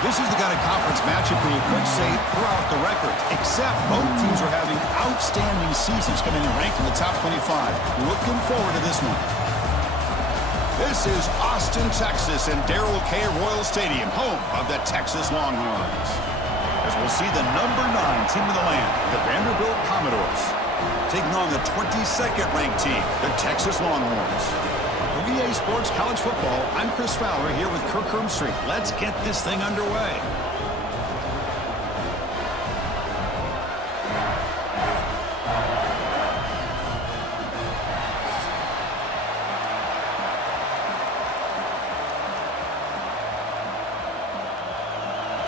This is the kind of conference matchup where you could say throughout the record, except both teams are having outstanding seasons, coming in ranked in the top 25. Looking forward to this one. This is Austin, Texas, and Darrell K. Royal Stadium, home of the Texas Longhorns. As we'll see the number 9 team in the land, the Vanderbilt Commodores, taking on the 22nd ranked team, the Texas Longhorns. For VA Sports College Football, I'm Chris Fowler here with Kirk Hermstreet. Let's get this thing underway.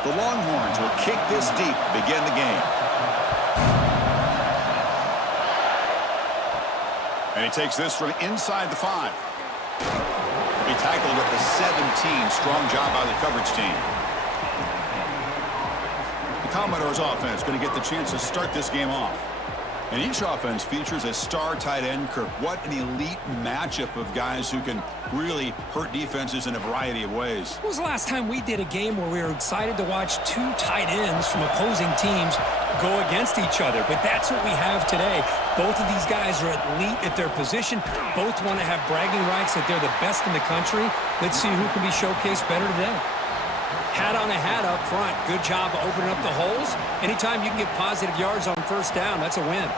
The Longhorns will kick this deep to begin the game. And he takes this from inside the 5. He tackled at the 17. Strong job by the coverage team. The Commodores offense going to get the chance to start this game off. And each offense features a star tight end. Kirk, what an elite matchup of guys who can really hurt defenses in a variety of ways. When was the last time we did a game where we were excited to watch 2 tight ends from opposing teams go against each other? But that's what we have today. Both of these guys are elite at their position. Both want to have bragging rights that they're the best in the country. Let's see who can be showcased better today. Hat on a hat up front. Good job of opening up the holes. Anytime you can get positive yards on first down, that's a win.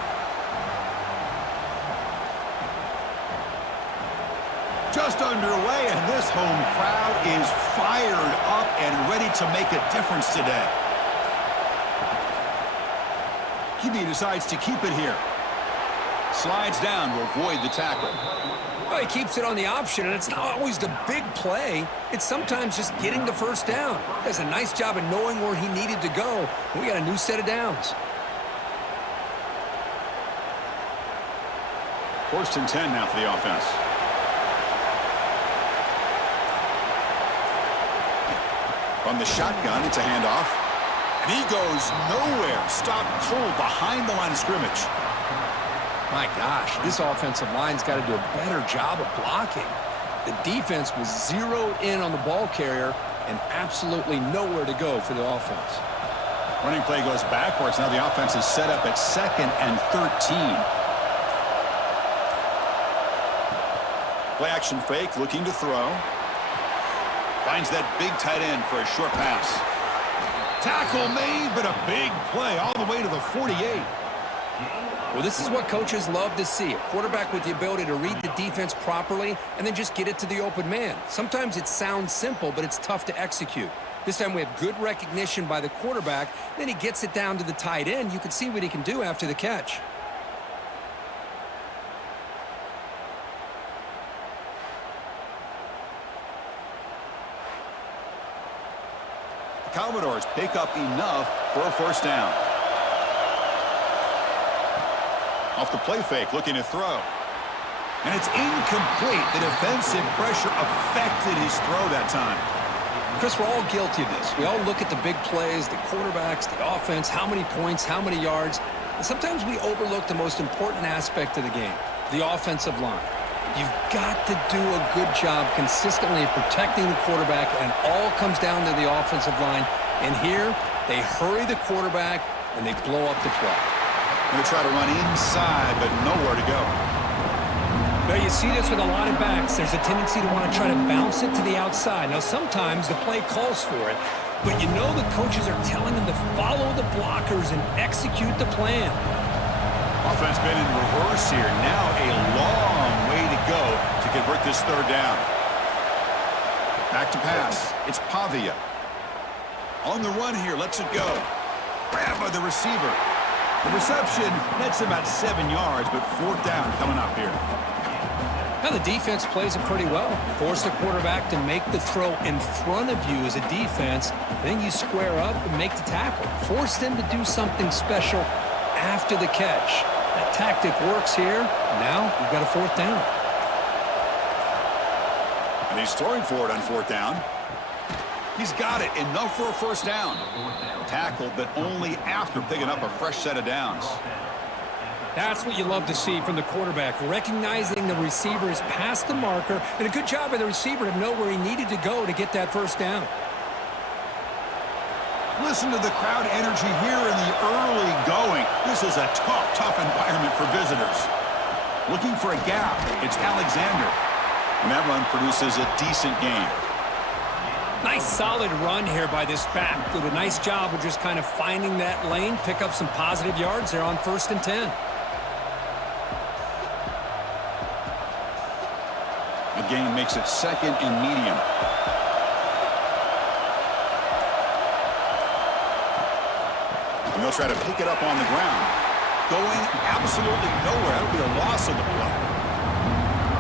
Just underway, and this home crowd is fired up and ready to make a difference today. QB decides to keep it here. Slides down to avoid the tackle. Well, he keeps it on the option, and it's not always the big play. It's sometimes just getting the first down. He does a nice job of knowing where he needed to go. We got a new set of downs. 1st and 10 now for the offense. From the shotgun, it's a handoff. And he goes nowhere. Stopped cold behind the line of scrimmage. My gosh, this offensive line's got to do a better job of blocking. The defense was zeroed in on the ball carrier and absolutely nowhere to go for the offense. Running play goes backwards. Now the offense is set up at 2nd and 13. Play action fake, looking to throw. Finds that big tight end for a short pass. Tackle made, but a big play all the way to the 48. Well, this is what coaches love to see. A quarterback with the ability to read the defense properly and then just get it to the open man. Sometimes it sounds simple, but it's tough to execute. This time we have good recognition by the quarterback. Then he gets it down to the tight end. You can see what he can do after the catch. The Commodores pick up enough for a first down. Off the play fake, looking to throw. And it's incomplete. The defensive pressure affected his throw that time. Chris, we're all guilty of this. We all look at the big plays, the quarterbacks, the offense, how many points, how many yards. And sometimes we overlook the most important aspect of the game, the offensive line. You've got to do a good job consistently protecting the quarterback, and all comes down to the offensive line. And here, they hurry the quarterback, and they blow up the play. Going to try to run inside, but nowhere to go. Well, you see this with a lot of backs. There's a tendency to want to try to bounce it to the outside. Now, sometimes the play calls for it, but you know the coaches are telling them to follow the blockers and execute the plan. Offense been in reverse here. Now a long way to go to convert this 3rd down. Back to pass. It's Pavia. On the run here, lets it go. Grabbed by the receiver. The reception nets about 7 yards, but 4th down coming up here. Now the defense plays it pretty well. Force the quarterback to make the throw in front of you as a defense. Then you square up and make the tackle. Force them to do something special after the catch. That tactic works here. Now you've got a 4th down. And he's throwing for it on 4th down. He's got it. Enough for a first down. Tackled, but only after picking up a fresh set of downs. That's what you love to see from the quarterback, recognizing the receiver is past the marker, and a good job by the receiver to know where he needed to go to get that first down. Listen to the crowd energy here in the early going. This is a tough environment for visitors. Looking for a gap. It's Alexander. And that run produces a decent gain. Nice solid run here by this back. Did a nice job of just kind of finding that lane, pick up some positive yards there on 1st and 10. The gain makes it 2nd and medium. And they'll try to pick it up on the ground. Going absolutely nowhere. That'll be a loss of the play.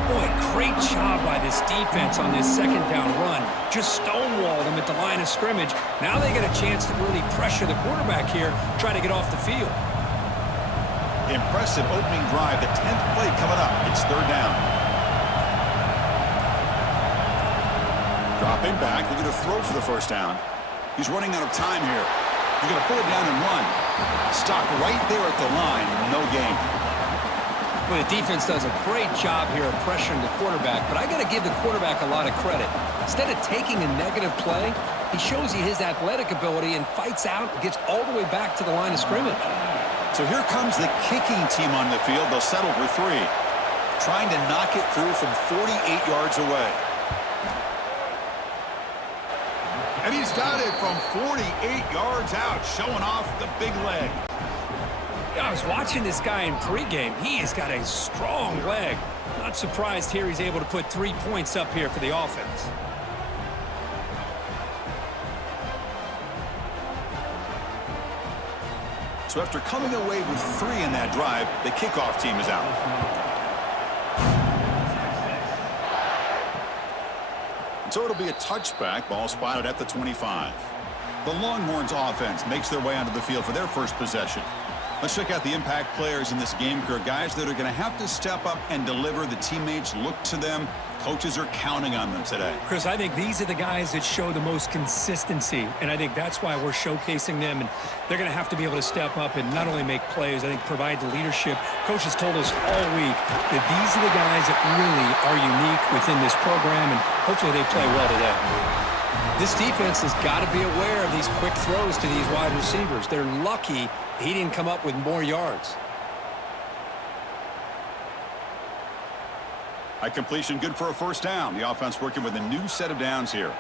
Boy, great job by this defense on this 2nd down run. Just stonewalled them at the line of scrimmage. Now they get a chance to really pressure the quarterback here, try to get off the field. Impressive opening drive. The 10th play coming up. It's 3rd down. Dropping back. Looking to throw for the 1st down. He's running out of time here. He's going to pull it down and run. Stopped right there at the line. No gain. Well, the defense does a great job here of pressuring the quarterback, but I got to give the quarterback a lot of credit. Instead of taking a negative play, he shows you his athletic ability and fights out and gets all the way back to the line of scrimmage. So here comes the kicking team on the field. They'll settle for 3. Trying to knock it through from 48 yards away. And he's got it from 48 yards out, showing off the big leg. I was watching this guy in pregame. He has got a strong leg. Not surprised here he's able to put 3 points up here for the offense. So after coming away with 3 in that drive, the kickoff team is out. So it'll be a touchback. Ball spotted at the 25. The Longhorns offense makes their way onto the field for their first possession. Let's check out the impact players in this game here. Guys that are going to have to step up and deliver. The teammates look to them. Coaches are counting on them today. Chris, I think these are the guys that show the most consistency, and I think that's why we're showcasing them, and they're going to have to be able to step up and not only make plays, I think provide the leadership. Coach has told us all week that these are the guys that really are unique within this program, and hopefully they play well today. This defense has got to be aware of these quick throws to these wide receivers. They're lucky he didn't come up with more yards. High completion, good for a 1st down. The offense working with a new set of downs here.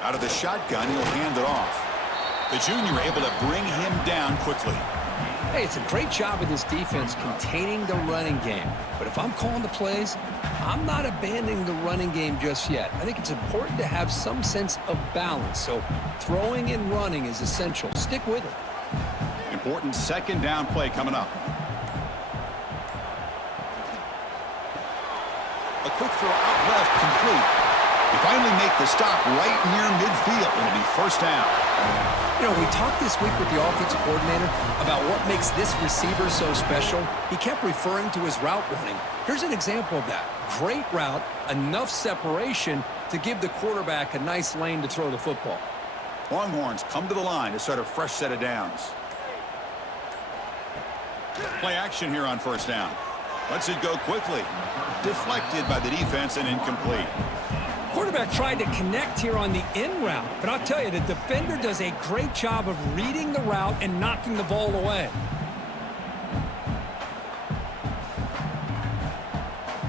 Out of the shotgun, he'll hand it off. The junior able to bring him down quickly. Hey, it's a great job of this defense containing the running game. But if I'm calling the plays, I'm not abandoning the running game just yet. I think it's important to have some sense of balance. So throwing and running is essential. Stick with it. Important 2nd down play coming up. A quick throw out left, complete. They finally make the stop right near midfield. It'll be 1st down. You know, we talked this week with the offensive coordinator about what makes this receiver so special. He kept referring to his route running. Here's an example of that. Great route, enough separation to give the quarterback a nice lane to throw the football. Longhorns come to the line to start a fresh set of downs. Play action here on 1st down. Lets it go quickly. Deflected by the defense and incomplete. Quarterback tried to connect here on the in route, but I'll tell you, the defender does a great job of reading the route and knocking the ball away.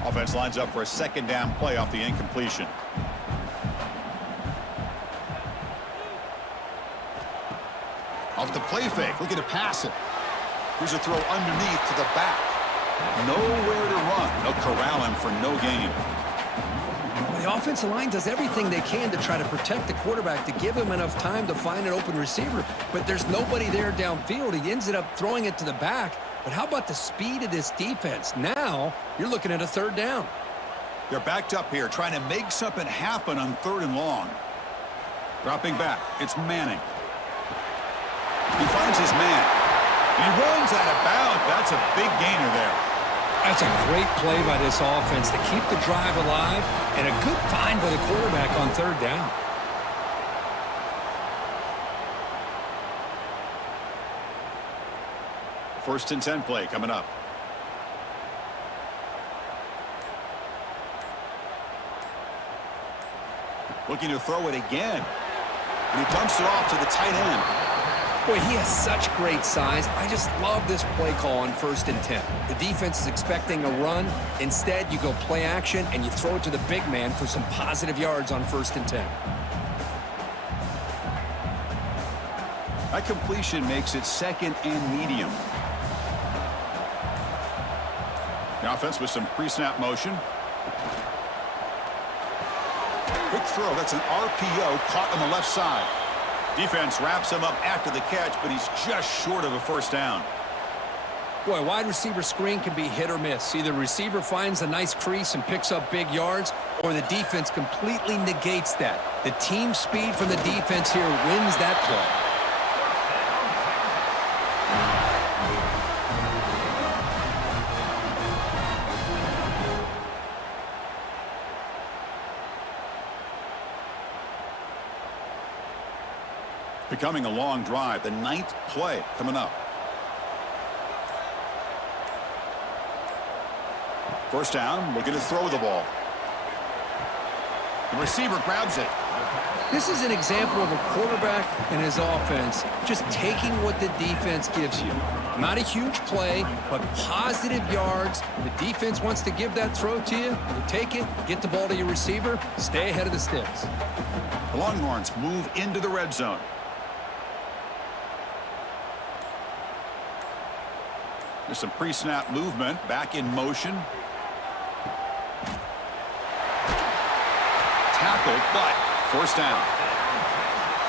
Offense lines up for a 2nd down play off the incompletion. Off the play fake, looking to pass it. Here's a throw underneath to the back. Nowhere to run. They'll corral him for no gain. The offensive line does everything they can to try to protect the quarterback, to give him enough time to find an open receiver, but there's nobody there downfield. He ends up throwing it to the back. But how about the speed of this defense? Now you're looking at a 3rd down. They're backed up here, trying to make something happen on 3rd and long. Dropping back, it's Manning. He finds his man. He runs out of bounds. That's a big gainer there. That's a great play by this offense to keep the drive alive, and a good find by the quarterback on 3rd down. First and 10 play coming up. Looking to throw it again. And he dumps it off to the tight end. Boy, he has such great size. I just love this play call on 1st and 10. The defense is expecting a run. Instead, you go play action, and you throw it to the big man for some positive yards on 1st and 10. That completion makes it 2nd and medium. The offense with some pre-snap motion. Quick throw. That's an RPO caught on the left side. Defense wraps him up after the catch, but he's just short of a 1st down. Boy, wide receiver screen can be hit or miss. Either receiver finds a nice crease and picks up big yards, or the defense completely negates that. The team speed from the defense here wins that play. Becoming a long drive. The 9th play coming up. 1st down, looking to throw the ball. The receiver grabs it. This is an example of a quarterback and his offense just taking what the defense gives you. Not a huge play, but positive yards. The defense wants to give that throw to you. You take it, get the ball to your receiver, stay ahead of the sticks. The Longhorns move into the red zone. There's some pre-snap movement, back in motion. Tackled, but 1st down.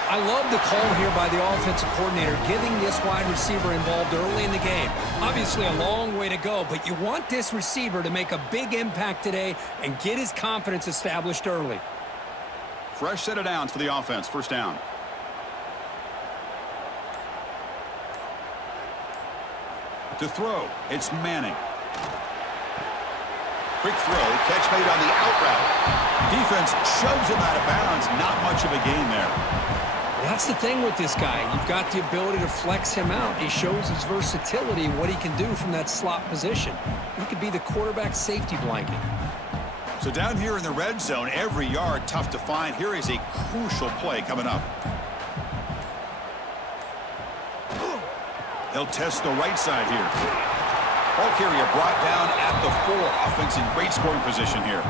I love the call here by the offensive coordinator, getting this wide receiver involved early in the game. Obviously a long way to go, but you want this receiver to make a big impact today and get his confidence established early. Fresh set of downs for the offense, 1st down. To throw, it's Manning. Quick throw, catch made on the out route. Defense shoves him out of bounds. Not much of a gain there. That's the thing with this guy. You've got the ability to flex him out. He shows his versatility, what he can do from that slot position. He could be the quarterback safety blanket. So down here in the red zone, every yard tough to find. Here is a crucial play coming up. They'll test the right side here. Ball carrier brought down at the 4. Offense in great scoring position here.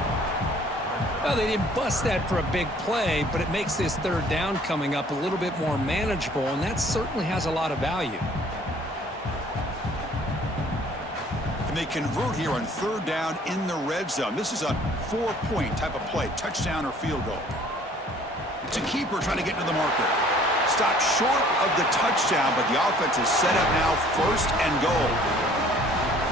Well, they didn't bust that for a big play, but it makes this 3rd down coming up a little bit more manageable, and that certainly has a lot of value. And they convert here on 3rd down in the red zone. This is a 4-point type of play, touchdown or field goal. It's a keeper trying to get to the marker. Stopped short of the touchdown, but the offense is set up now 1st and goal.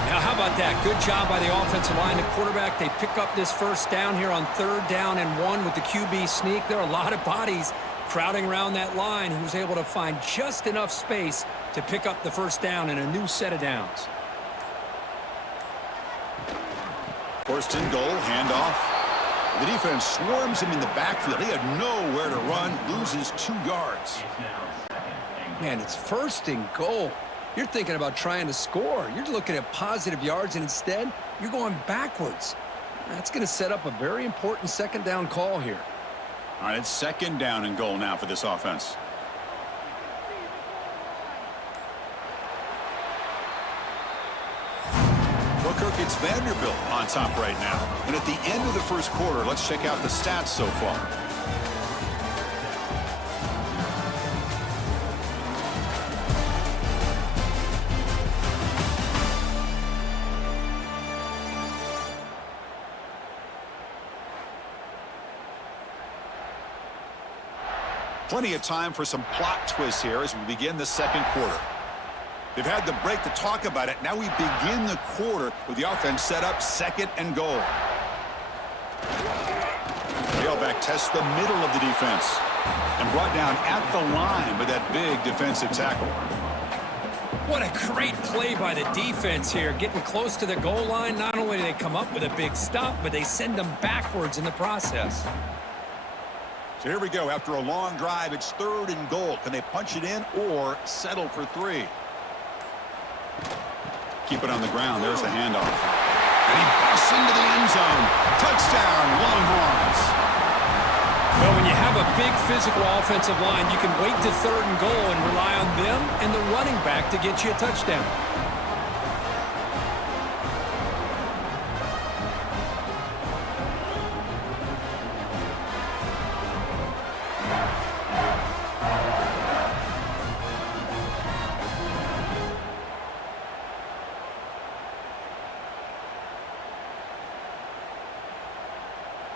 Now, how about that? Good job by the offensive line. The quarterback, they pick up this 1st down here on 3rd down and 1 with the QB sneak. There are a lot of bodies crowding around that line who was able to find just enough space to pick up the 1st down in a new set of downs. 1st and goal, handoff. The defense swarms him in the backfield. He had nowhere to run, loses 2 yards. Man, it's 1st and goal. You're thinking about trying to score. You're looking at positive yards, and instead, you're going backwards. That's going to set up a very important 2nd down call here. All right, it's 2nd down and goal now for this offense. Well, Kirk, it's Vanderbilt on top right now. And at the end of the 1st quarter, let's check out the stats so far. Plenty of time for some plot twists here as we begin the 2nd quarter. They've had the break to talk about it. Now we begin the quarter with the offense set up 2nd and goal. Tailback tests the middle of the defense and brought down at the line with that big defensive tackle. What a great play by the defense here. Getting close to the goal line, not only do they come up with a big stop, but they send them backwards in the process. So here we go. After a long drive, it's 3rd and goal. Can they punch it in or settle for 3? Keep it on the ground. There's the handoff. And he busts into the end zone. Touchdown, Longhorns. Well, have a big physical offensive line, you can wait to 3rd and goal and rely on them and the running back to get you a touchdown.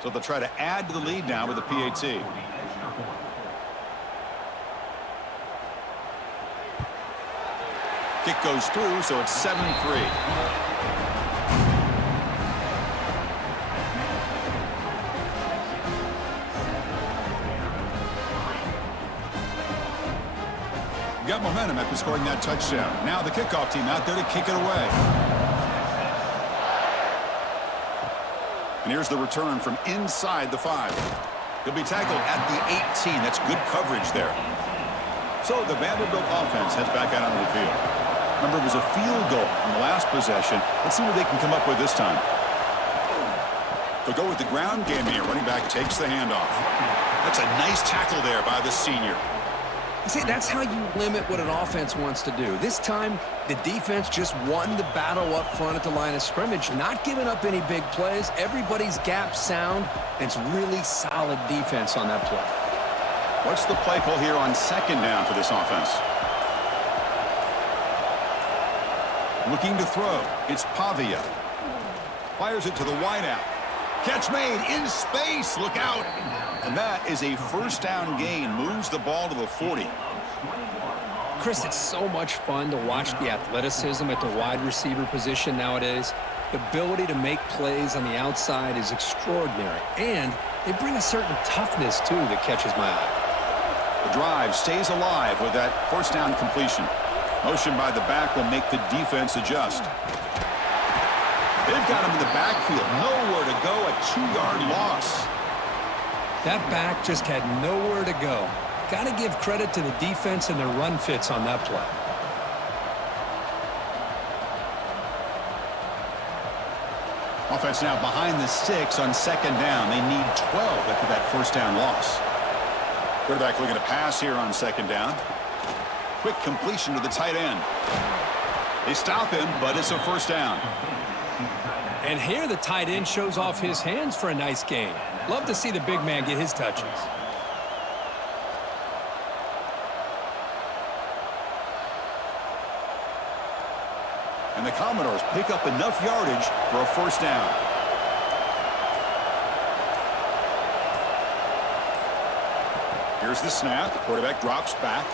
So they'll try to add to the lead now with the PAT. Kick goes through, so it's 7-3. Got momentum after scoring that touchdown. Now the kickoff team out there to kick it away. And here's the return from inside the 5. He'll be tackled at the 18. That's good coverage there. So the Vanderbilt offense heads back out onto the field. Remember, it was a field goal on the last possession. Let's see what they can come up with this time. They'll go with the ground game here. Running back takes the handoff. That's a nice tackle there by the senior. See, that's how you limit what an offense wants to do. This time, the defense just won the battle up front at the line of scrimmage, not giving up any big plays. Everybody's gap sound, and it's really solid defense on that play. What's the play call here on 2nd down for this offense? Looking to throw. It's Pavia. Fires it to the wideout. Catch made in space. Look out. And that is a 1st down gain. Moves the ball to the 40. Chris, it's so much fun to watch the athleticism at the wide receiver position nowadays. The ability to make plays on the outside is extraordinary. And they bring a certain toughness, too, that catches my eye. The drive stays alive with that 1st down completion. Motion by the back will make the defense adjust. They've got him in the backfield. Nowhere to go. A 2-yard loss. That back just had nowhere to go. Got to give credit to the defense and their run fits on that play. Offense now behind the 6 on 2nd down. They need 12 after that 1st down loss. Quarterback looking to pass here on 2nd down. Quick completion to the tight end. They stop him, but it's a 1st down. And here the tight end shows off his hands for a nice gain. Love to see the big man get his touches. And the Commodores pick up enough yardage for a 1st down. Here's the snap. The quarterback drops back.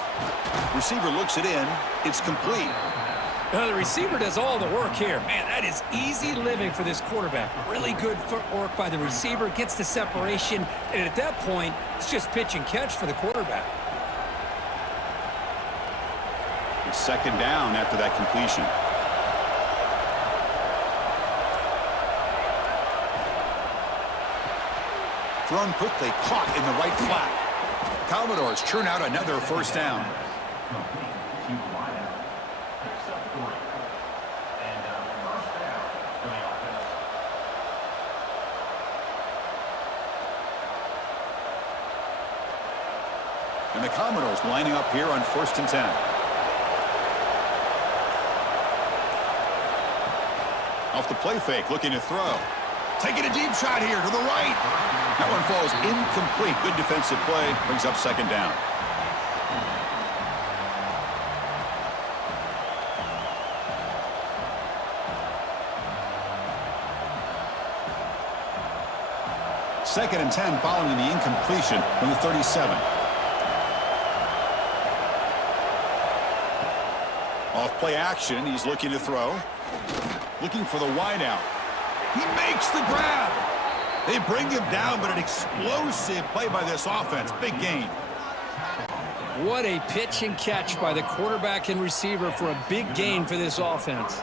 Receiver looks it in. It's complete. Now, the receiver does all the work here. Man, that is easy living for this quarterback. Really good footwork by the receiver, gets the separation, and at that point, it's just pitch and catch for the quarterback. It's 2nd down after that completion. Thrown quickly, caught in the right flat. Commodores churn out another 1st down. And the Commodores lining up here on 1st and 10. Off the play fake, looking to throw. Taking a deep shot here to the right. That one falls incomplete. Good defensive play. Brings up 2nd down. Second and 10 following the incompletion from the 37. Off play action, he's looking to throw. Looking for the wideout. He makes the grab. They bring him down, but an explosive play by this offense. Big gain. What a pitch and catch by the quarterback and receiver for a big gain for this offense.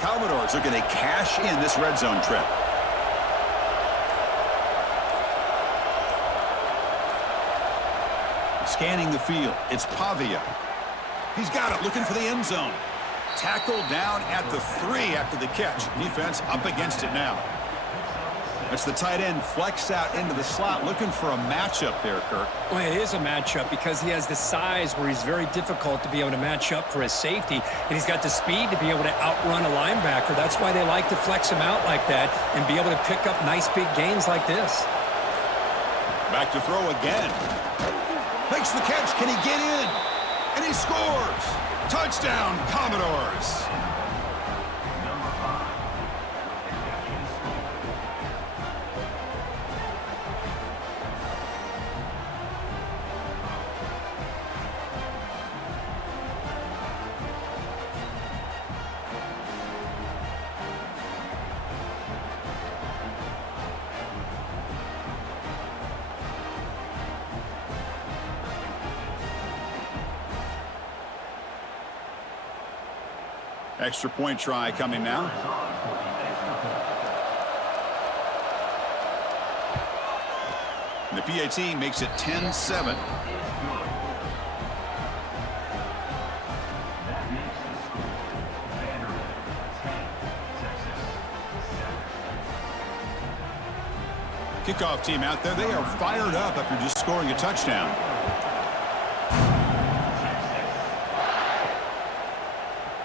Commodores are going to cash in this red zone trip. Scanning the field, it's Pavia. He's got it, looking for the end zone. Tackled down at the 3 after the catch. Defense up against it now. That's the tight end flexed out into the slot, looking for a matchup there, Kirk. Well, it is a matchup because he has the size where he's very difficult to be able to match up for his safety, and he's got the speed to be able to outrun a linebacker. That's why they like to flex him out like that and be able to pick up nice big gains like this. Back to throw again. Makes the catch. Can he get in? And he scores. Touchdown, Commodores. Extra point try coming now. And the PAT makes it 10-7. Kickoff team out there. They are fired up after just scoring a touchdown.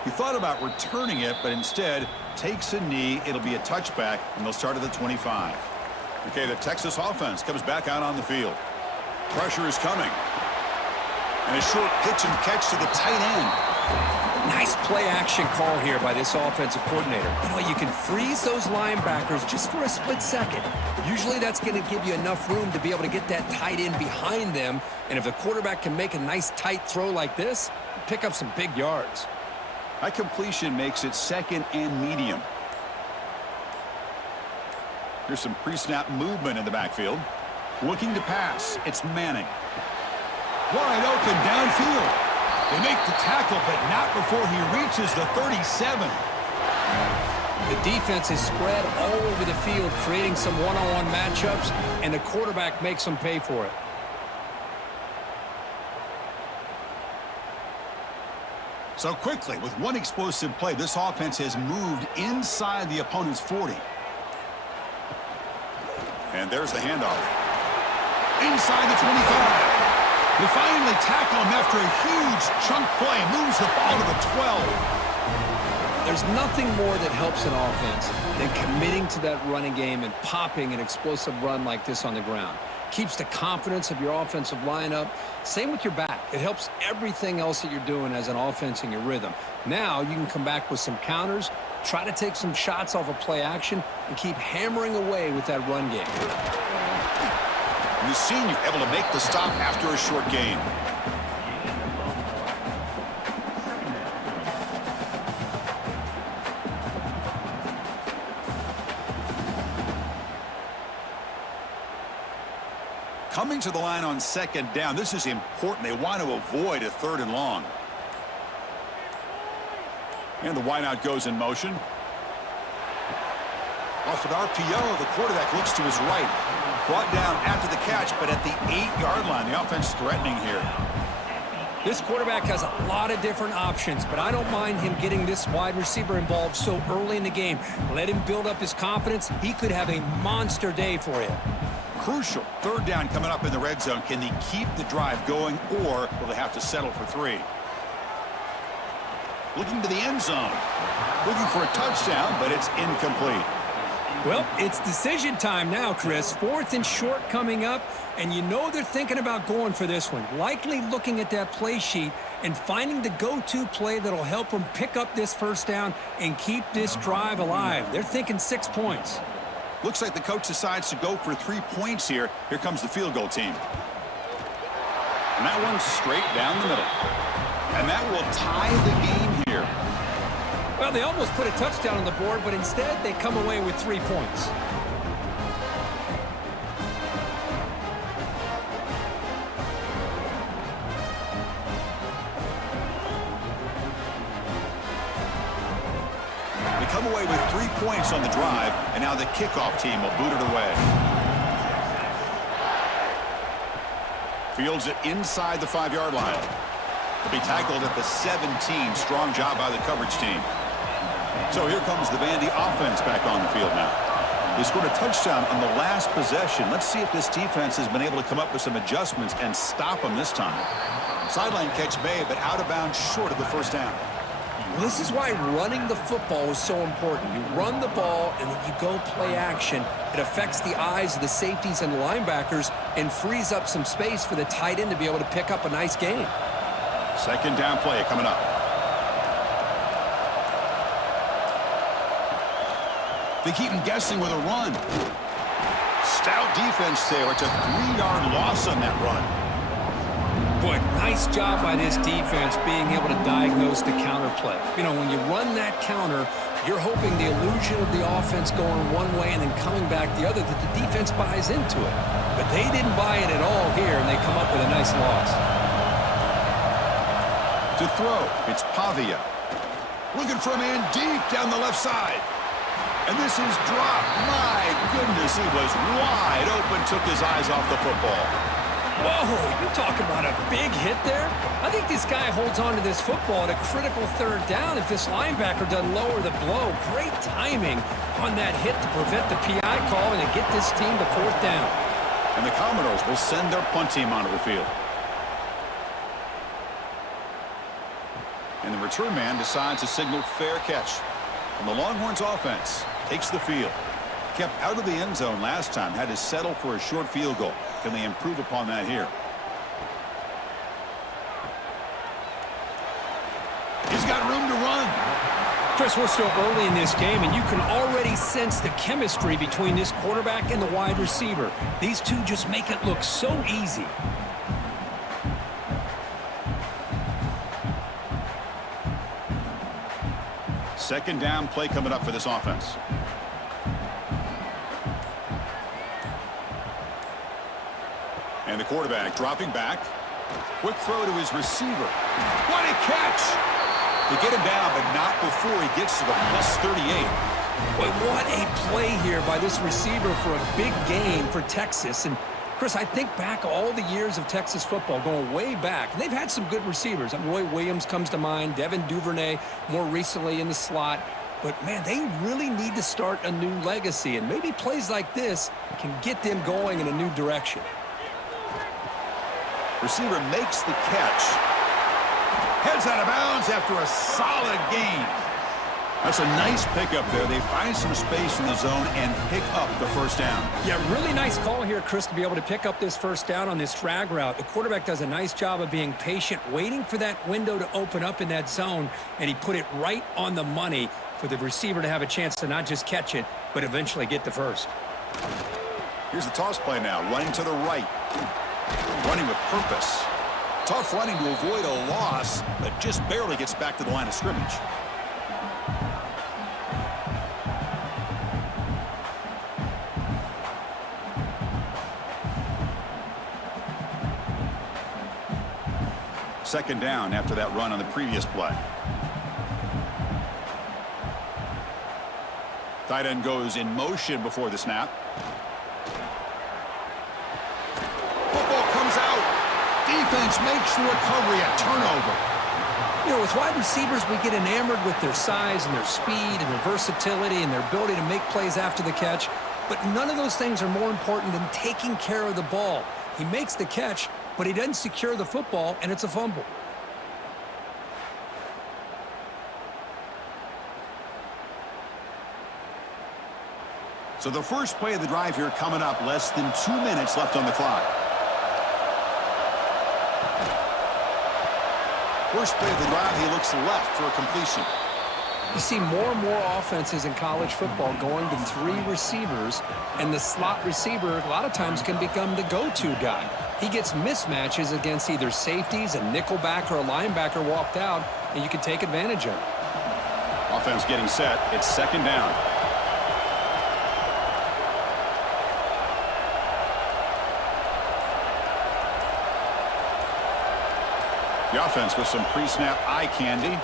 He thought about returning it, but instead takes a knee. It'll be a touchback, and they'll start at the 25. Okay, the Texas offense comes back out on the field. Pressure is coming. And a short pitch and catch to the tight end. Nice play action call here by this offensive coordinator. You know, you can freeze those linebackers just for a split second. Usually that's going to give you enough room to be able to get that tight end behind them. And if the quarterback can make a nice tight throw like this, pick up some big yards. That completion makes it second and medium. Here's some pre-snap movement in the backfield. Looking to pass. It's Manning. Wide open downfield. They make the tackle, but not before he reaches the 37. The defense is spread all over the field, creating some one-on-one matchups, and the quarterback makes them pay for it. So quickly, with one explosive play, this offense has moved inside the opponent's 40. And there's the handoff. Inside the 25. They finally tackle him after a huge chunk play. Moves the ball to the 12. There's nothing more that helps an offense than committing to that running game and popping an explosive run like this on the ground. Keeps the confidence of your offensive lineup. Same with your back. It helps everything else that you're doing as an offense in your rhythm. Now you can come back with some counters, try to take some shots off of play action, and keep hammering away with that run game. And the senior able to make the stop after a short gain. Coming to the line on second down. This is important. They want to avoid a 3rd and long. And the wideout goes in motion. Off an RPO, the quarterback looks to his right. Brought down after the catch, but at the 8-yard line. The offense threatening here. This quarterback has a lot of different options, but I don't mind him getting this wide receiver involved so early in the game. Let him build up his confidence. He could have a monster day for you. Crucial 3rd down coming up in the red zone. Can they keep the drive going, or will they have to settle for 3? Looking to the end zone. Looking for a touchdown, but it's incomplete. Well, it's decision time now, Chris. 4th and short coming up, and you know they're thinking about going for this one. Likely looking at that play sheet and finding the go-to play that'll help them pick up this 1st down and keep this drive alive. They're thinking 6 points. Looks like the coach decides to go for 3 points here. Here comes the field goal team. And that one's straight down the middle. And that will tie the game here. Well, they almost put a touchdown on the board, but instead they come away with 3 points. They come away with 3 points on the drive, and now the kickoff team will boot it away. Fields it inside the 5-yard line. To be tackled at the 17. Strong job by the coverage team. So here comes the Vandy offense back on the field now. They scored a touchdown on the last possession. Let's see if this defense has been able to come up with some adjustments and stop them this time. Sideline catch made, but out of bounds short of the first down. This is why running the football is so important. You run the ball and then you go play action. It affects the eyes of the safeties and the linebackers and frees up some space for the tight end to be able to pick up a nice gain. Second down play coming up. They keep him guessing with a run. Stout defense there. It's a 3-yard loss on that run. Boy, nice job by this defense being able to diagnose the counter play. You know, when you run that counter, you're hoping the illusion of the offense going one way and then coming back the other, that the defense buys into it. But they didn't buy it at all here, and they come up with a nice loss. To throw, it's Pavia. Looking for a man deep down the left side. And this is dropped. My goodness, he was wide open, took his eyes off the football. Whoa, you talk about a big hit there? I think this guy holds on to this football at a critical third down if this linebacker doesn't lower the blow. Great timing on that hit to prevent the PI call and to get this team to fourth down. And the Commodores will send their punt team onto the field. And the return man decides to signal fair catch. And the Longhorns offense takes the field. Kept out of the end zone last time, had to settle for a short field goal. Can they improve upon that here? He's got room to run. Chris, we're still early in this game, and you can already sense the chemistry between this quarterback and the wide receiver. These two just make it look so easy. Second down play coming up for this offense. And the quarterback dropping back. Quick throw to his receiver. What a catch! They get him down, but not before he gets to the plus 38. Boy, what a play here by this receiver for a big gain for Texas. And Chris, I think back all the years of Texas football, going way back, and they've had some good receivers. Roy Williams comes to mind, Devin Duvernay more recently in the slot. But, man, they really need to start a new legacy, and maybe plays like this can get them going in a new direction. Receiver makes the catch. Heads out of bounds after a solid gain. That's a nice pickup there. They find some space in the zone and pick up the first down. Yeah, really nice call here, Chris, to be able to pick up this first down on this drag route. The quarterback does a nice job of being patient, waiting for that window to open up in that zone, and he put it right on the money for the receiver to have a chance to not just catch it, but eventually get the first. Here's the toss play now, running to the right. Running with purpose. Tough running to avoid a loss, but just barely gets back to the line of scrimmage. Second down after that run on the previous play. Tight end goes in motion before the snap. Football comes out. Defense makes the recovery, a turnover. You know, with wide receivers, we get enamored with their size and their speed and their versatility and their ability to make plays after the catch. But none of those things are more important than taking care of the ball. He makes the catch, but he doesn't secure the football, and it's a fumble. So the first play of the drive here coming up, less than 2 minutes left on the clock. First play of the drive, he looks left for a completion. You see more and more offenses in college football going to 3 receivers, and the slot receiver a lot of times can become the go-to guy. He gets mismatches against either safeties, a nickelback, or a linebacker walked out, and you can take advantage of it. Offense getting set. It's second down. The offense with some pre-snap eye candy.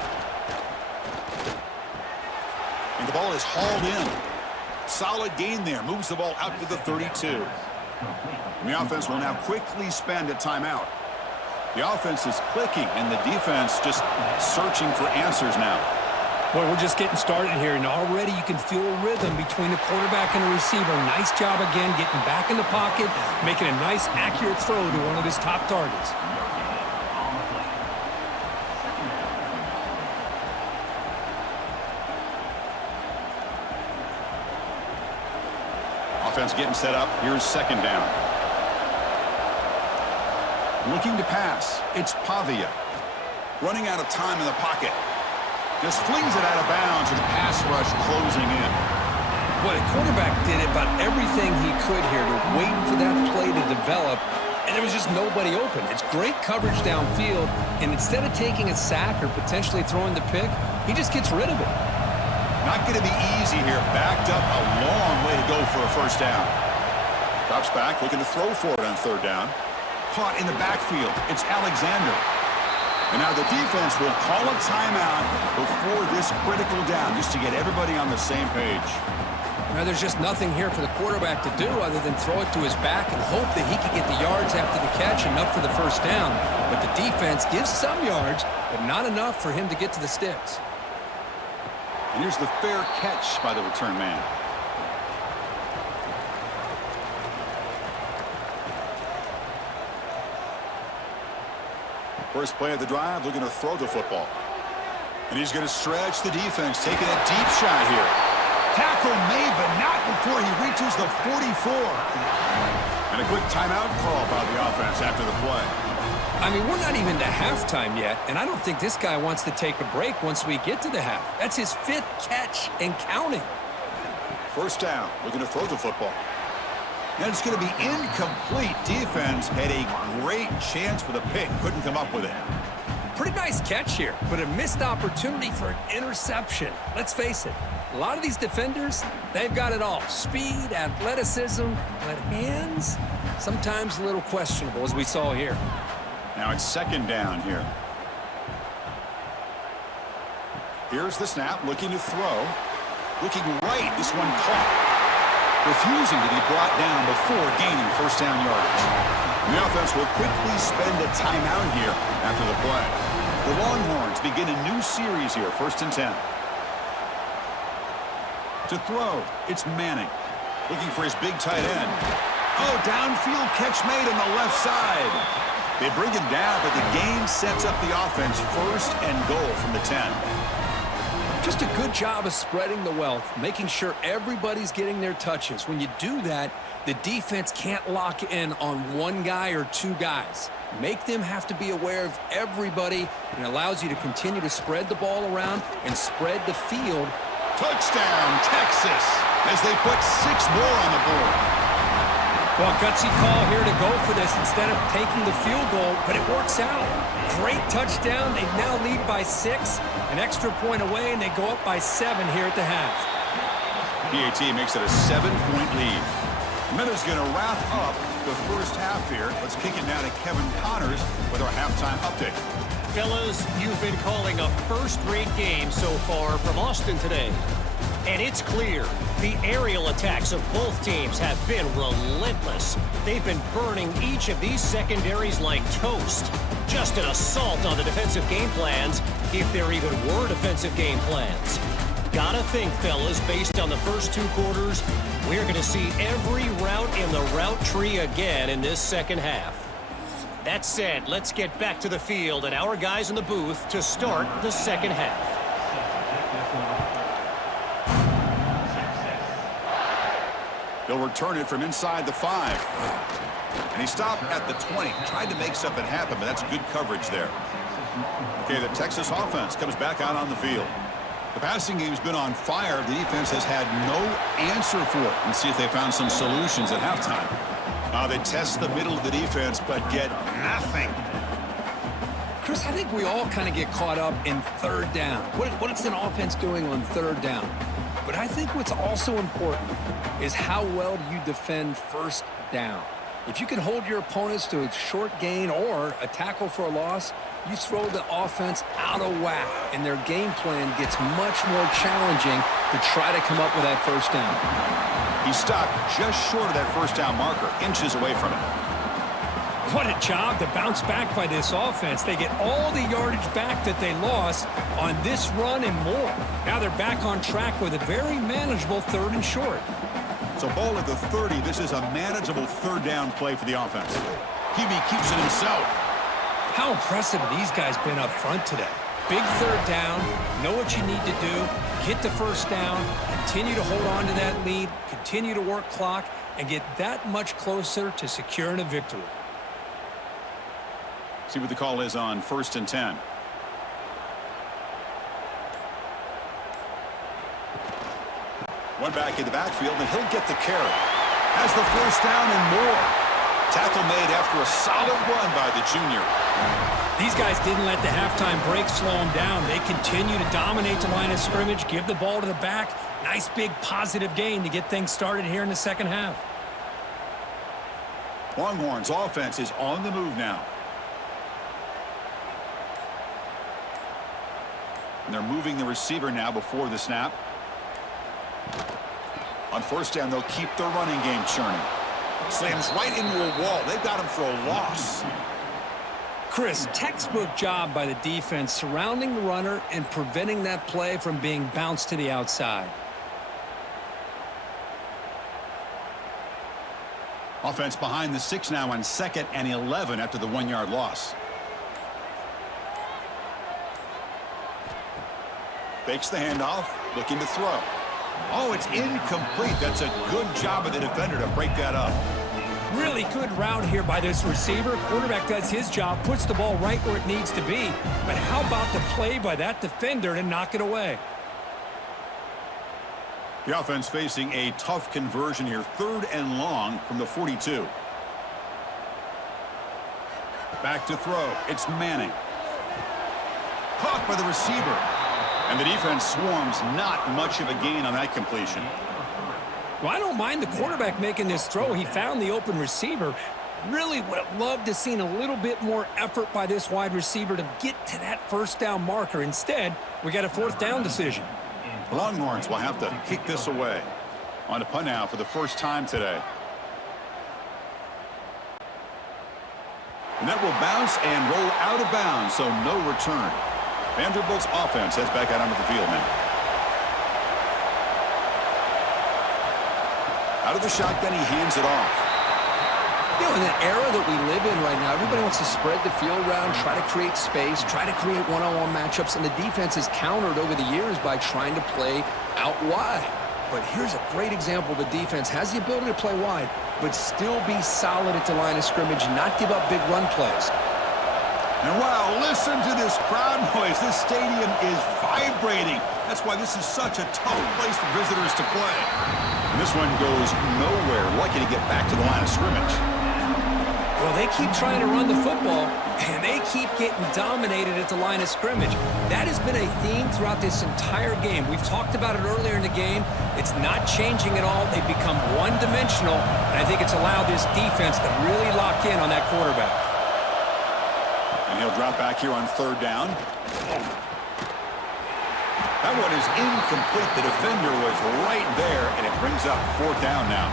And the ball is hauled in. Solid gain there. Moves the ball out to the 32. And the offense will now quickly spend a timeout. The offense is clicking, and the defense just searching for answers now. Well, we're just getting started here, and already you can feel a rhythm between the quarterback and the receiver. Nice job again getting back in the pocket, making a nice, accurate throw to one of his top targets. Offense getting set up. Here's second down. Looking to pass. It's Pavia. Running out of time in the pocket. Just flings it out of bounds with the pass rush closing in. Boy, the quarterback did about everything he could here to wait for that play to develop, and there was just nobody open. It's great coverage downfield, and instead of taking a sack or potentially throwing the pick, he just gets rid of it. Not going to be easy here. Backed up a long way to go for a first down. Drops back, looking to throw for it on third down. Caught in the backfield. It's Alexander. And now the defense will call a timeout before this critical down just to get everybody on the same page. Now, there's just nothing here for the quarterback to do other than throw it to his back and hope that he can get the yards after the catch, enough for the first down. But the defense gives some yards, but not enough for him to get to the sticks. And here's the fair catch by the return man. First play of the drive, looking to throw the football. And he's going to stretch the defense, taking a deep shot here. Tackle made, but not before he reaches the 44. And a quick timeout call by the offense after the play. I mean, we're not even to halftime yet, and I don't think this guy wants to take a break once we get to the half. That's his 5th catch and counting. First down, looking to throw the football. And it's going to be incomplete. Defense had a great chance for the pick. Couldn't come up with it. Pretty nice catch here, but a missed opportunity for an interception. Let's face it, a lot of these defenders, they've got it all. Speed, athleticism, but hands, sometimes a little questionable, as we saw here. Now it's second down here. Here's the snap, looking to throw. Looking right, this one caught. Refusing to be brought down before gaining first down yardage. The offense will quickly spend a timeout here after the play. The Longhorns begin a new series here, 1st and 10. To throw, it's Manning. Looking for his big tight end. Oh, downfield catch made on the left side. They bring him down, but the game sets up the offense 1st and goal from the 10. Just a good job of spreading the wealth, making sure everybody's getting their touches. When you do that, the defense can't lock in on one guy or two guys. Make them have to be aware of everybody, and allows you to continue to spread the ball around and spread the field. Touchdown, Texas, as they put 6 more on the board. Well, gutsy call here to go for this instead of taking the field goal, but it works out. Great touchdown. They now lead by 6. An extra point away, and they go up by 7 here at the half. PAT makes it a 7-point lead. Minutes going to wrap up the first half here. Let's kick it now to Kevin Connors with our halftime update. Fellas, you've been calling a first-rate game so far from Austin today. And it's clear, the aerial attacks of both teams have been relentless. They've been burning each of these secondaries like toast. Just an assault on the defensive game plans, if there even were defensive game plans. Gotta think, fellas, based on the first 2 quarters, we're going to see every route in the route tree again in this second half. That said, let's get back to the field and our guys in the booth to start the second half. They'll return it from inside the 5. And he stopped at the 20. Tried to make something happen, but that's good coverage there. Okay, the Texas offense comes back out on the field. The passing game's been on fire. The defense has had no answer for it. And see if they found some solutions at halftime. They test the middle of the defense, but get nothing. Chris, I think we all kind of get caught up in third down. What is an offense doing on third down? But I think what's also important is how well do you defend first down. If you can hold your opponents to a short gain or a tackle for a loss, you throw the offense out of whack, and their game plan gets much more challenging to try to come up with that first down. He stopped just short of that first down marker, inches away from it. What a job to bounce back by this offense. They get all the yardage back that they lost on this run and more. Now they're back on track with a very manageable 3rd and short. So ball at the 30. This is a manageable 3rd down play for the offense. QB keeps it himself. How impressive have these guys been up front today? Big 3rd down, know what you need to do, get the 1st down, continue to hold on to that lead, continue to work clock, and get that much closer to securing a victory. See what the call is on 1st and 10. One back in the backfield, and he'll get the carry. Has the 1st down and more. Tackle made after a solid run by the junior. These guys didn't let the halftime break slow them down. They continue to dominate the line of scrimmage, give the ball to the back. Nice big positive gain to get things started here in the 2nd half. Longhorns offense is on the move now. And they're moving the receiver now before the snap. On 1st down, they'll keep their running game churning. Slams right into a wall. They've got him for a loss. Chris, textbook job by the defense surrounding the runner and preventing that play from being bounced to the outside. Offense behind the 6 now on 2nd and 11 after the 1-yard loss. Fakes the handoff, looking to throw. Oh, it's incomplete. That's a good job of the defender to break that up. Really good route here by this receiver. Quarterback does his job, puts the ball right where it needs to be. But how about the play by that defender to knock it away? The offense facing a tough conversion here. 3rd and long from the 42. Back to throw. It's Manning. Caught by the receiver. And the defense swarms. Not much of a gain on that completion. Well, I don't mind the quarterback making this throw. He found the open receiver. Really would have loved to have seen a little bit more effort by this wide receiver to get to that 1st down marker. Instead, we got a 4th down decision. The Longhorns will have to kick this away. On a punt now for the 1st time today. And that will bounce and roll out of bounds, so no return. Vanderbilt's offense heads back out onto the field now. Out of the shotgun, he hands it off. You know, in the era that we live in right now, everybody wants to spread the field around, try to create space, try to create one-on-one matchups, and the defense has countered over the years by trying to play out wide. But here's a great example. The defense has the ability to play wide, but still be solid at the line of scrimmage, not give up big run plays. And wow, listen to this crowd noise. This stadium is vibrating. That's why this is such a tough place for visitors to play. And this one goes nowhere. Lucky to get back to the line of scrimmage. Well, they keep trying to run the football, and they keep getting dominated at the line of scrimmage. That has been a theme throughout this entire game. We've talked about it earlier in the game. It's not changing at all. They've become one-dimensional, and I think it's allowed this defense to really lock in on that quarterback. And he'll drop back here on 3rd down. That one is incomplete. The defender was right there, and it brings up 4th down now.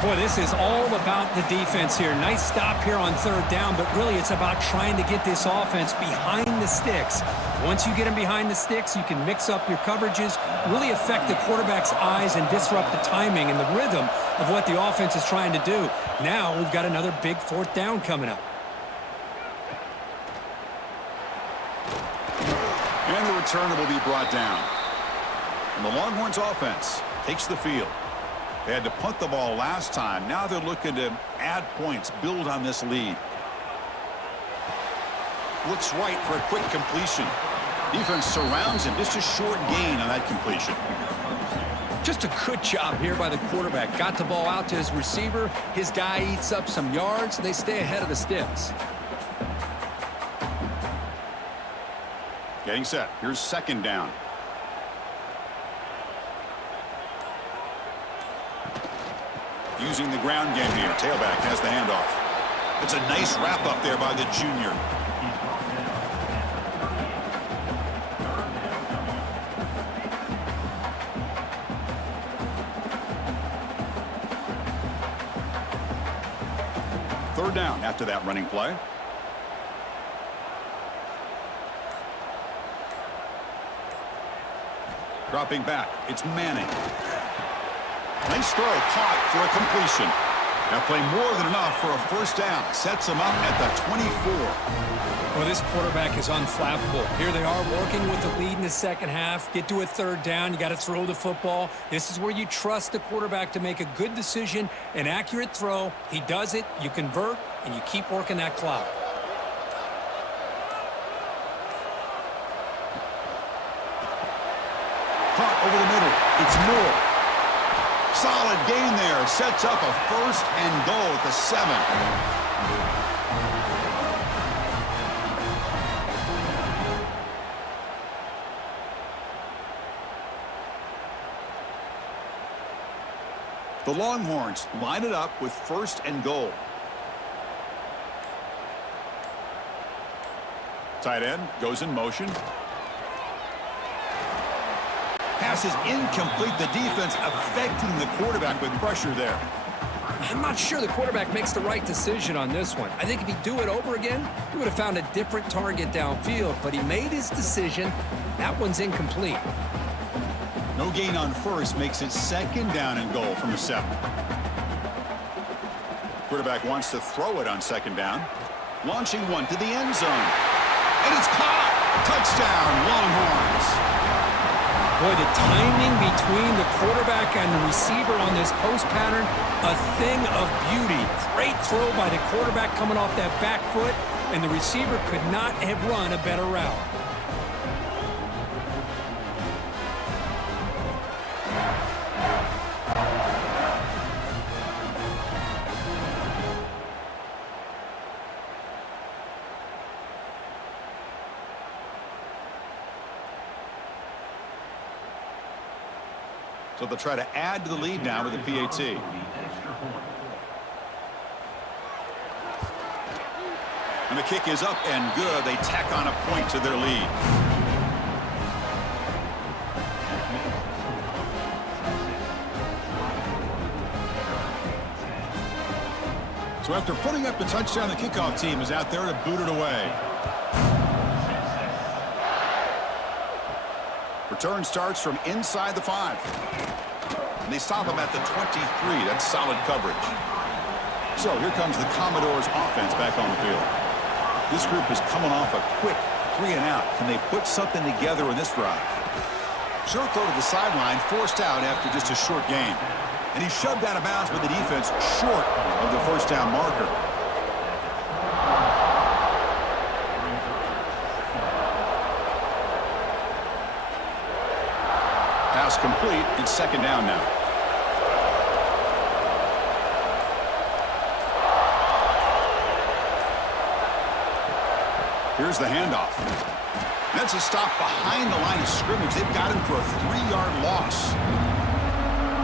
Boy, this is all about the defense here. Nice stop here on 3rd down, but really it's about trying to get this offense behind the sticks. Once you get them behind the sticks, you can mix up your coverages, really affect the quarterback's eyes and disrupt the timing and the rhythm of what the offense is trying to do. Now we've got another big 4th down coming up. And the returner will be brought down. And the Longhorns offense takes the field. They had to punt the ball last time. Now they're looking to add points, build on this lead. Looks right for a quick completion. Defense surrounds him. Just a short gain on that completion. Just a good job here by the quarterback. Got the ball out to his receiver. His guy eats up some yards, and they stay ahead of the sticks. Getting set. Here's 2nd down. Using the ground game here. Tailback has the handoff. It's a nice wrap up there by the junior. third down after that running play. Dropping back, it's Manning. Nice throw, caught for a completion. That play more than enough for a first down. Sets him up at the 24. Well, this quarterback is unflappable. Here they are working with the lead in the second half. Get to a third down. You got to throw the football. This is where you trust the quarterback to make a good decision, an accurate throw. He does it, you convert, and you keep working that clock. Caught over the middle. It's Moore. Solid gain there. Sets up a first and goal at the 7. The Longhorns line it up with first and goal. Tight end goes in motion. Pass is incomplete. The defense affecting the quarterback with pressure there. I'm not sure the quarterback makes the right decision on this one. I think if he'd do it over again, he would have found a different target downfield, but he made his decision. That one's incomplete. No gain on first makes it second down and goal from the 7. Quarterback wants to throw it on second down. Launching one to the end zone. And it's caught. Touchdown, Longhorns. Boy, the timing between the quarterback and the receiver on this post pattern, a thing of beauty. Great throw by the quarterback coming off that back foot, and the receiver could not have run a better route. So they'll try to add to the lead now with the PAT. And the kick is up and good. They tack on a point to their lead. So after putting up the touchdown, the kickoff team is out there to boot it away. Return starts from inside the 5. And they stop him at the 23. That's solid coverage. So here comes the Commodores offense back on the field. This group is coming off a quick 3 and out. Can they put something together in this drive? Short throw to the sideline, forced out after just a short gain. And he's shoved out of bounds with the defense short of the first down marker. Pass complete. It's second down now. Here's the handoff. That's a stop behind the line of scrimmage. They've got him for a 3-yard loss.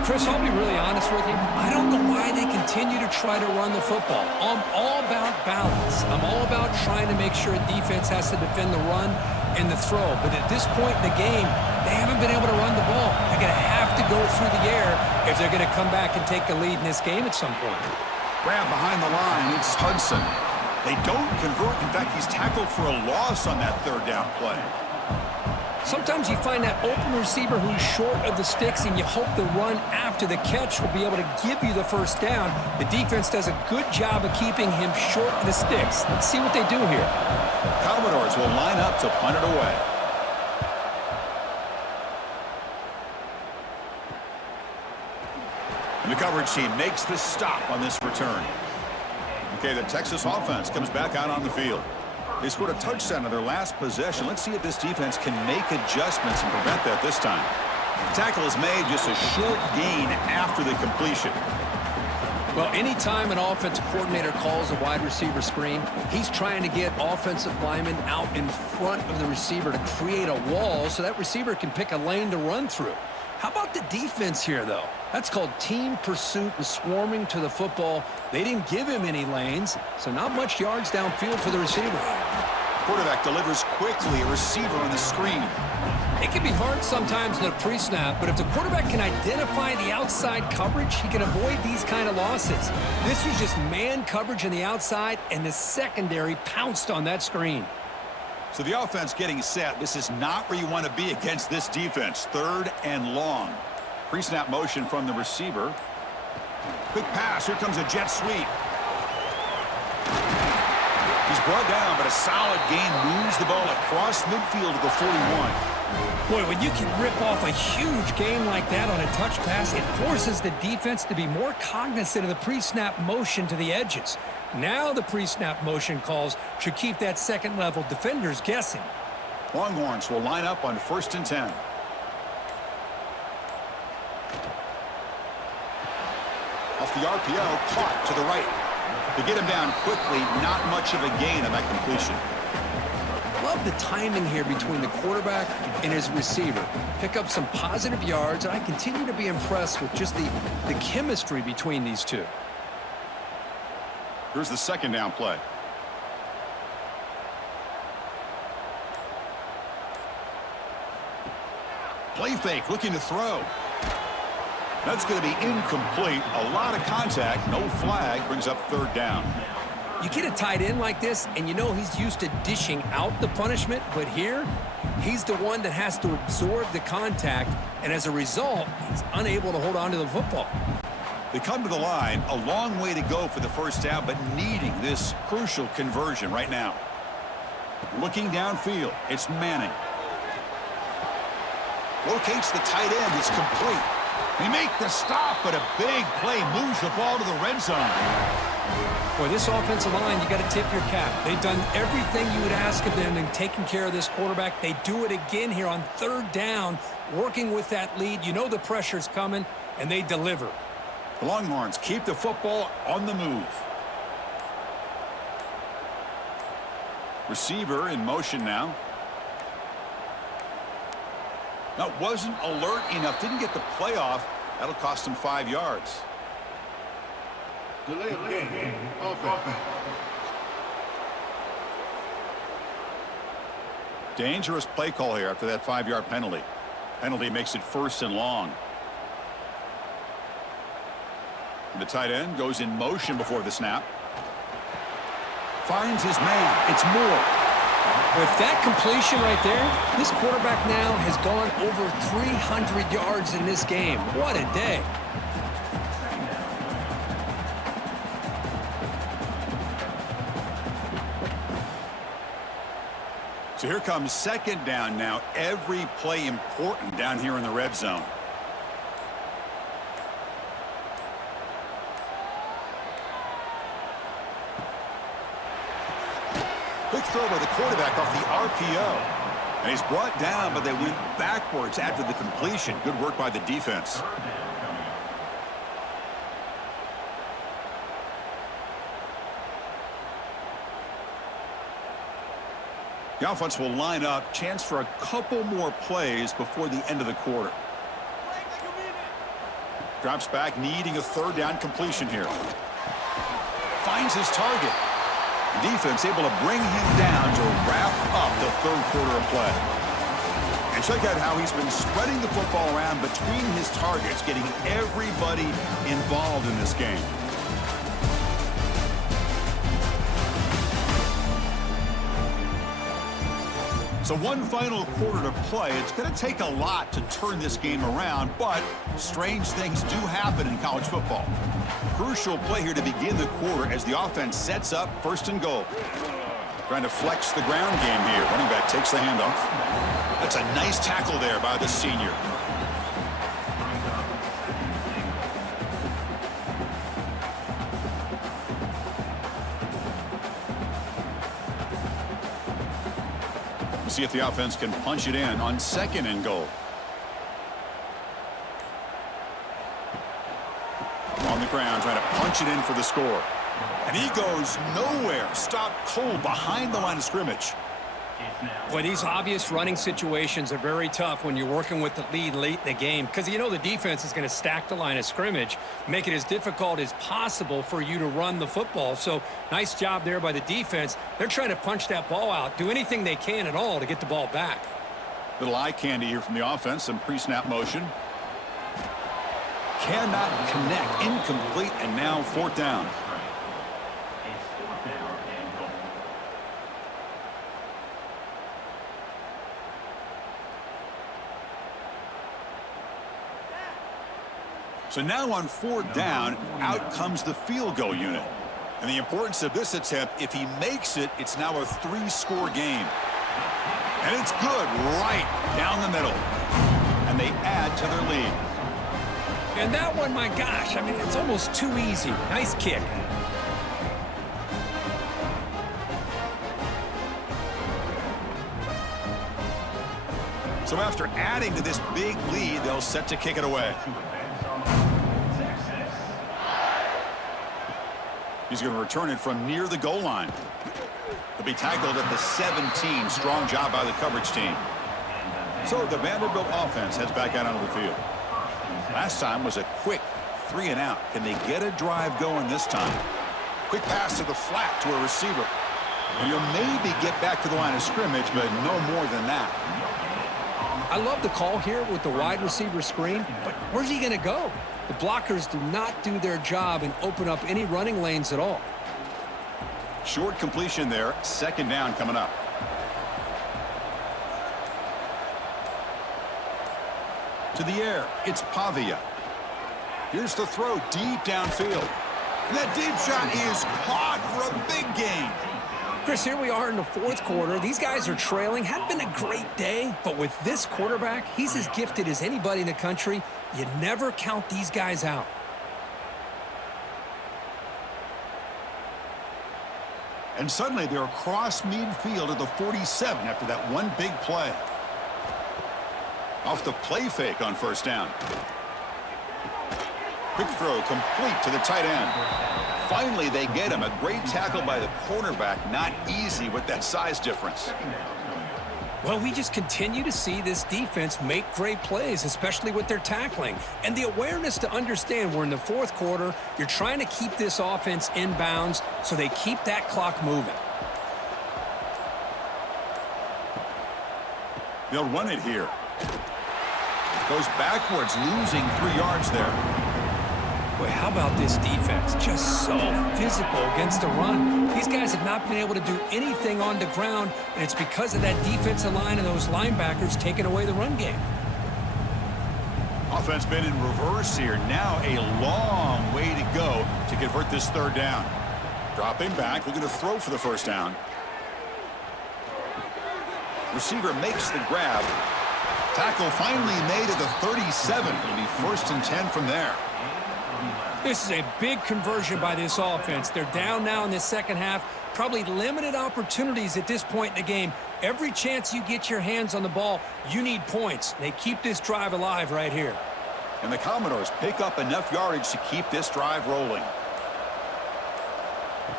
Chris, I'll be really honest with you. I don't know why they continue to try to run the football. I'm all about balance. I'm all about trying to make sure a defense has to defend the run and the throw. But at this point in the game, they haven't been able to run the ball. They're going to have to go through the air if they're going to come back and take the lead in this game at some point. Grab behind the line. It's Hudson. They don't convert. In fact, he's tackled for a loss on that third down play. Sometimes you find that open receiver who's short of the sticks, and you hope the run after the catch will be able to give you the first down. The defense does a good job of keeping him short of the sticks. Let's see what they do here. Commodores will line up to punt it away. And the coverage team makes the stop on this return. Okay, the Texas offense comes back out on the field. They scored a touchdown on their last possession. Let's see if this defense can make adjustments and prevent that this time. The tackle is made, just a short gain after the completion. Well, anytime an offensive coordinator calls a wide receiver screen, he's trying to get offensive linemen out in front of the receiver to create a wall so that receiver can pick a lane to run through. How about the defense here, though? That's called team pursuit and swarming to the football. They didn't give him any lanes, so not much yards downfield for the receiver. Quarterback delivers quickly, a receiver on the screen. It can be hard sometimes in a pre-snap, but if the quarterback can identify the outside coverage, he can avoid these kind of losses. This was just man coverage on the outside, and the secondary pounced on that screen. So the offense getting set. This is not where you want to be against this defense. 3rd and long. Pre-snap motion from the receiver. Quick pass. Here comes a jet sweep. He's brought down, but a solid gain moves the ball across midfield to the 41. Boy, when you can rip off a huge gain like that on a touch pass, it forces the defense to be more cognizant of the pre-snap motion to the edges. Now the pre-snap motion calls should keep that second-level defenders guessing. Longhorns will line up on 1st and 10. Off the RPO, caught to the right. To get him down quickly, not much of a gain on that completion. Love the timing here between the quarterback and his receiver. Pick up some positive yards, and I continue to be impressed with just the chemistry between these two. Here's the 2nd down play. Play fake, looking to throw. That's going to be incomplete. A lot of contact, no flag, brings up 3rd down. You get a tight end like this, and you know he's used to dishing out the punishment, but here, he's the one that has to absorb the contact, and as a result, he's unable to hold on to the football. They come to the line, a long way to go for the 1st down, but needing this crucial conversion right now. Looking downfield, it's Manning. Locates the tight end, it's complete. They make the stop, but a big play moves the ball to the red zone. Boy, this offensive line, you got to tip your cap. They've done everything you would ask of them in taking care of this quarterback. They do it again here on 3rd down, working with that lead. You know the pressure's coming, and they deliver. The Longhorns keep the football on the move. Receiver in motion now. That wasn't alert enough. Didn't get the play off. That'll cost him 5 yards. Delay of game. Offense. Dangerous play call here after that 5-yard penalty. Penalty makes it 1st and long. The tight end goes in motion before the snap. Finds his man. It's Moore. With that completion right there, this quarterback now has gone over 300 yards in this game. What a day. So here comes 2nd down now. Every play important down here in the red zone. Quick throw by the quarterback off the RPO. And he's brought down, but they went backwards after the completion. Good work by the defense. The offense will line up. Chance for a couple more plays before the end of the quarter. Drops back, needing a 3rd down completion here. Finds his target. The defense able to bring him down to wrap up the 3rd quarter of play. And check out how he's been spreading the football around between his targets, getting everybody involved in this game. So one final quarter to play. It's going to take a lot to turn this game around, but strange things do happen in college football. Crucial play here to begin the quarter as the offense sets up 1st and goal. Trying to flex the ground game here. Running back takes the handoff. That's a nice tackle there by the senior. See if the offense can punch it in on 2nd and goal. On the ground, trying to punch it in for the score. And he goes nowhere. Stopped cold behind the line of scrimmage. Boy, these obvious running situations are very tough when you're working with the lead late in the game because you know the defense is going to stack the line of scrimmage, make it as difficult as possible for you to run the football. So nice job there by the defense. They're trying to punch that ball out, do anything they can at all to get the ball back. Little eye candy here from the offense. Some pre-snap motion. Cannot connect. Incomplete. And now 4th down. So now on 4th down, out comes the field goal unit. And the importance of this attempt, if he makes it, it's now a 3-score game. And it's good right down the middle. And they add to their lead. And that one, my gosh, I mean, it's almost too easy. Nice kick. So after adding to this big lead, they'll set to kick it away. He's going to return it from near the goal line. He'll be tackled at the 17. Strong job by the coverage team. So the Vanderbilt offense heads back out onto the field. Last time was a quick 3-and-out. Can they get a drive going this time? Quick pass to the flat to a receiver. And he'll maybe get back to the line of scrimmage, but no more than that. I love the call here with the wide receiver screen, but where's he going to go? The blockers do not do their job and open up any running lanes at all. Short completion there. 2nd down coming up. To the air. It's Pavia. Here's the throw deep downfield. And that deep shot is caught for a big gain. Chris, here we are in the 4th quarter. These guys are trailing. Hadn't been a great day, but with this quarterback, he's as gifted as anybody in the country. You never count these guys out. And suddenly they're across midfield at the 47 after that one big play. Off the play fake on 1st down. Quick throw complete to the tight end. Finally, they get him. A great tackle by the cornerback. Not easy with that size difference. Well, we just continue to see this defense make great plays, especially with their tackling. And the awareness to understand we're in the 4th quarter, you're trying to keep this offense in bounds so they keep that clock moving. They'll run it here. Goes backwards, losing 3 yards there. Boy, how about this defense? Just so physical against the run. These guys have not been able to do anything on the ground, and it's because of that defensive line and those linebackers taking away the run game. Offense been in reverse here. Now a long way to go to convert this 3rd down. Dropping back, looking to throw for the 1st down. Receiver makes the grab. Tackle finally made at the 37. It'll be 1st and 10 from there. This is a big conversion by this offense. They're down now in the 2nd half. Probably limited opportunities at this point in the game. Every chance you get your hands on the ball, you need points. They keep this drive alive right here. And the Commodores pick up enough yardage to keep this drive rolling.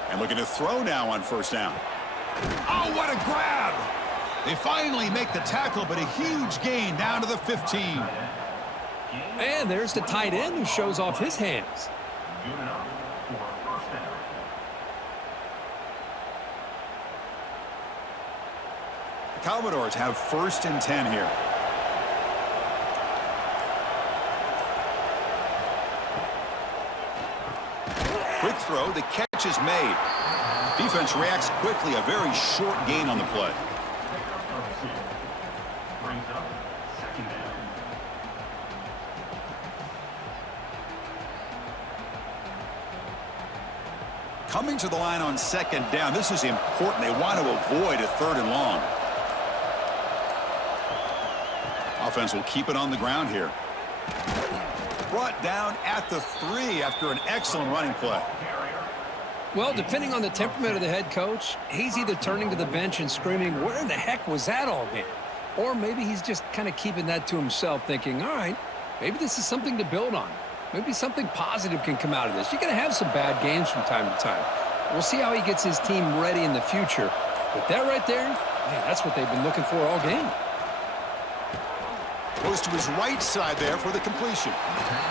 And looking to throw now on 1st down. Oh, what a grab! They finally make the tackle, but a huge gain down to the 15. And there's the tight end who shows off his hands. The Commodores have 1st and 10 here. Quick throw, the catch is made. Defense reacts quickly, a very short gain on the play. Coming to the line on 2nd down. This is important. They want to avoid a 3rd and long. Offense will keep it on the ground here. Brought down at the 3 after an excellent running play. Well, depending on the temperament of the head coach, he's either turning to the bench and screaming, where in the heck was that all been? Or maybe he's just kind of keeping that to himself, thinking, all right, maybe this is something to build on. Maybe something positive can come out of this. You're going to have some bad games from time to time. We'll see how he gets his team ready in the future. But that right there, man, that's what they've been looking for all game. Goes to his right side there for the completion.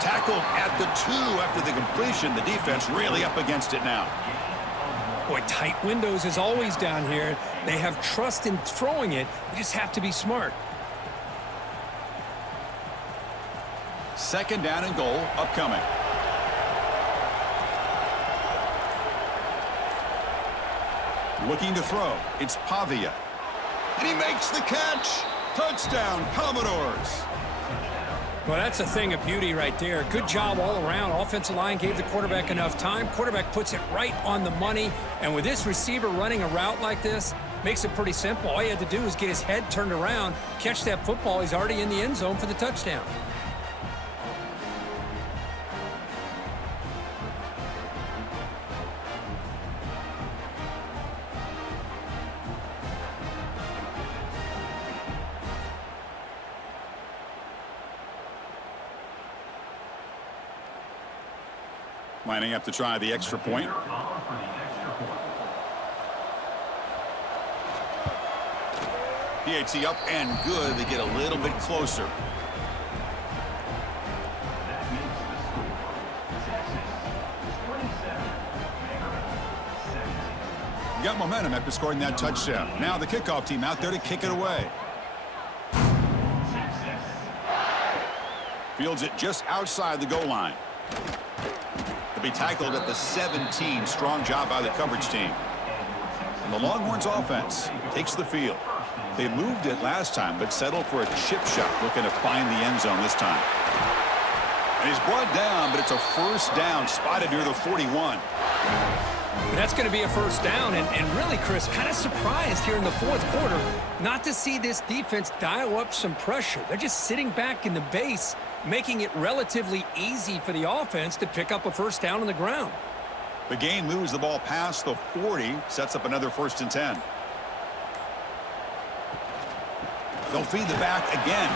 Tackled at the 2 after the completion. The defense really up against it now. Boy, tight windows is always down here. They have trust in throwing it. They just have to be smart. Second down and goal upcoming. Looking to throw. It's Pavia. And he makes the catch. Touchdown, Commodores. Well, that's a thing of beauty right there. Good job all around. Offensive line gave the quarterback enough time. Quarterback puts it right on the money. And with this receiver running a route like this, makes it pretty simple. All he had to do was get his head turned around, catch that football. He's already in the end zone for the touchdown. Lining up to try the extra point. PAT up and good. They get a little bit closer. You got momentum after scoring that touchdown. Now the kickoff team out there to kick it away. Fields it just outside the goal line. Be tackled at the 17. Strong job by the coverage team. And the Longhorns offense takes the field. They moved it last time, but settled for a chip shot, looking to find the end zone this time. And he's brought down, but it's a first down, spotted near the 41. That's going to be a first down, and really, Chris, kind of surprised here in the fourth quarter not to see this defense dial up some pressure. They're just sitting back in the base, making it relatively easy for the offense to pick up a first down on the ground. The game moves the ball past the 40, sets up another 1st and 10. They'll feed the back again.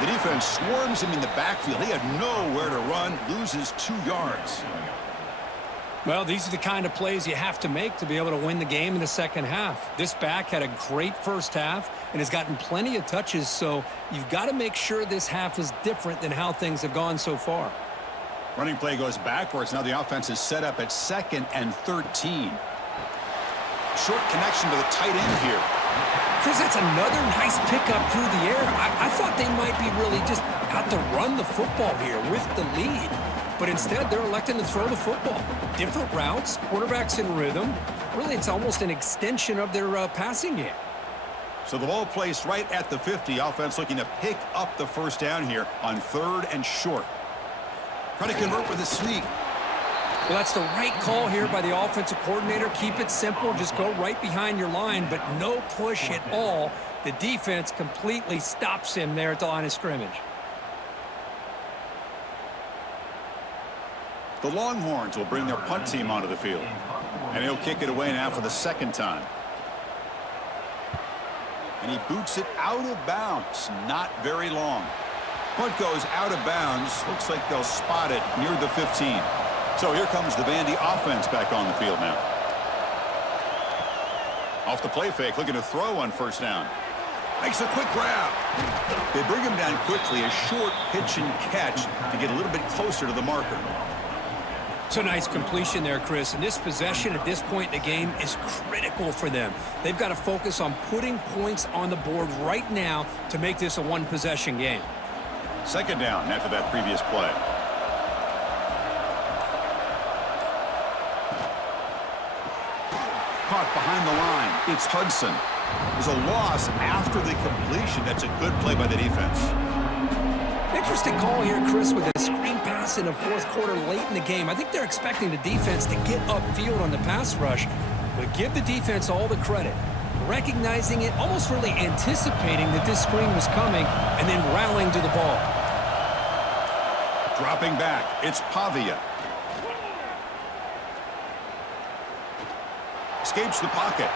The defense swarms him in the backfield. He had nowhere to run, loses 2 yards. Well, these are the kind of plays you have to make to be able to win the game in the second half. This back had a great first half and has gotten plenty of touches, so you've got to make sure this half is different than how things have gone so far. Running play goes backwards. Now the offense is set up at 2nd and 13. Short connection to the tight end here. Chris, that's another nice pickup through the air. I thought they might be really just out to run the football here with the lead. But instead, they're electing to throw the football. Different routes, quarterbacks in rhythm. Really, it's almost an extension of their passing game. So the ball placed right at the 50. Offense looking to pick up the first down here on 3rd and short. Trying to convert with a sneak. Well, that's the right call here by the offensive coordinator. Keep it simple. Just go right behind your line, but no push at all. The defense completely stops him there at the line of scrimmage. The Longhorns will bring their punt team onto the field. And he'll kick it away now for the 2nd time. And he boots it out of bounds. Not very long. Punt goes out of bounds. Looks like they'll spot it near the 15. So here comes the Vandy offense back on the field now. Off the play fake, looking to throw on first down. Makes a quick grab. They bring him down quickly. A short pitch and catch to get a little bit closer to the marker. It's a nice completion there, Chris. And this possession at this point in the game is critical for them. They've got to focus on putting points on the board right now to make this a one-possession game. 2nd down after that previous play. Caught behind the line. It's Hudson. There's a loss after the completion. That's a good play by the defense. Interesting call here, Chris, with a screen pass in the fourth quarter late in the game. I think they're expecting the defense to get upfield on the pass rush, but give the defense all the credit. Recognizing it, almost really anticipating that this screen was coming, and then rallying to the ball. Dropping back, it's Pavia. Escapes the pocket.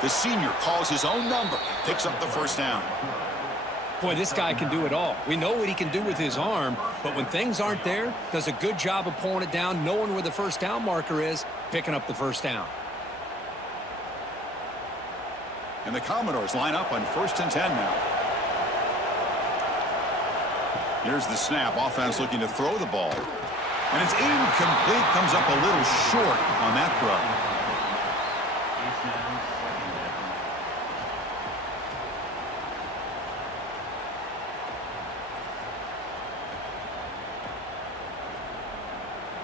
The senior calls his own number, picks up the first down. Boy, this guy can do it all. We know what he can do with his arm, but when things aren't there, does a good job of pulling it down, knowing where the first down marker is, picking up the first down. And the Commodores line up on 1st and 10 now. Here's the snap. Offense looking to throw the ball. And it's incomplete. Comes up a little short on that throw.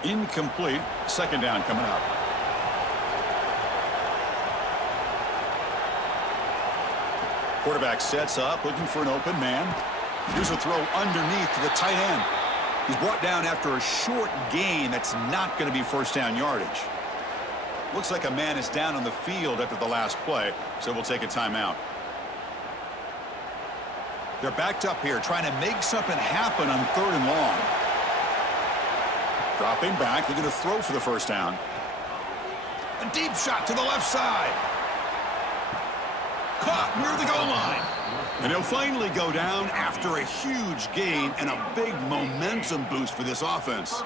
Incomplete. Second down coming up. Quarterback sets up, looking for an open man. Here's a throw underneath to the tight end. He's brought down after a short gain. That's not going to be first down yardage. Looks like a man is down on the field after the last play, so we'll take a timeout. They're backed up here, trying to make something happen on 3rd and long. Dropping back, they're going to throw for the first down. A deep shot to the left side. Caught near the goal line. And he'll finally go down after a huge gain and a big momentum boost for this offense.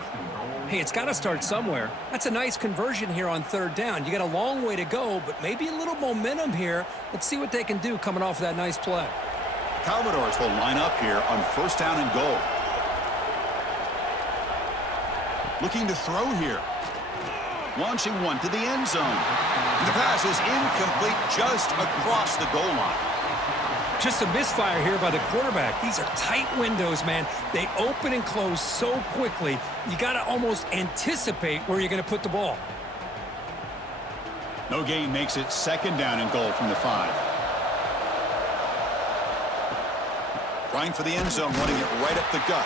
Hey, it's got to start somewhere. That's a nice conversion here on 3rd down. You got a long way to go, but maybe a little momentum here. Let's see what they can do coming off that nice play. Commodores will line up here on 1st down and goal. Looking to throw here. Launching one to the end zone. And the pass is incomplete just across the goal line. Just a misfire here by the quarterback. These are tight windows, man. They open and close so quickly, you got to almost anticipate where you're going to put the ball. No gain makes it 2nd down and goal from the 5. Trying for the end zone, running it right up the gut.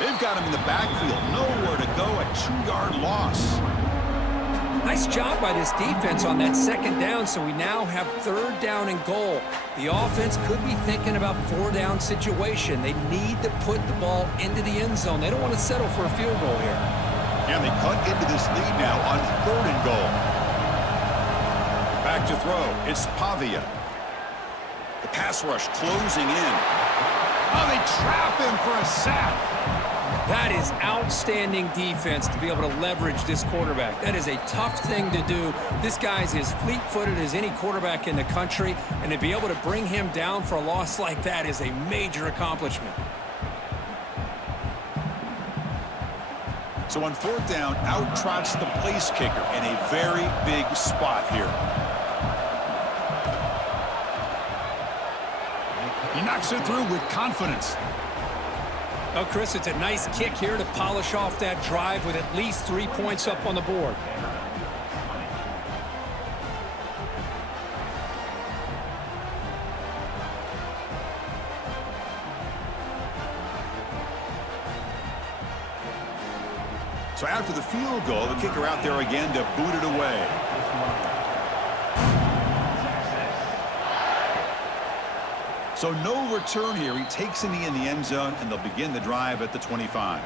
They've got him in the backfield. Nowhere to go, a 2-yard loss. Nice job by this defense on that 2nd down, so we now have 3rd down and goal. The offense could be thinking about 4-down situation. They need to put the ball into the end zone. They don't want to settle for a field goal here. And they cut into this lead now on 3rd and goal. Back to throw. It's Pavia. The pass rush closing in. Oh, they trap him for a sack. That is outstanding defense to be able to leverage this quarterback. That is a tough thing to do. This guy's as fleet-footed as any quarterback in the country, and to be able to bring him down for a loss like that is a major accomplishment. So on 4th down, out trots the place kicker in a very big spot here. He knocks it through with confidence. Oh, Chris, it's a nice kick here to polish off that drive with at least 3 points up on the board. So after the field goal, the kicker out there again to boot it away. So no return here. He takes a knee in the end zone, and they'll begin the drive at the 25.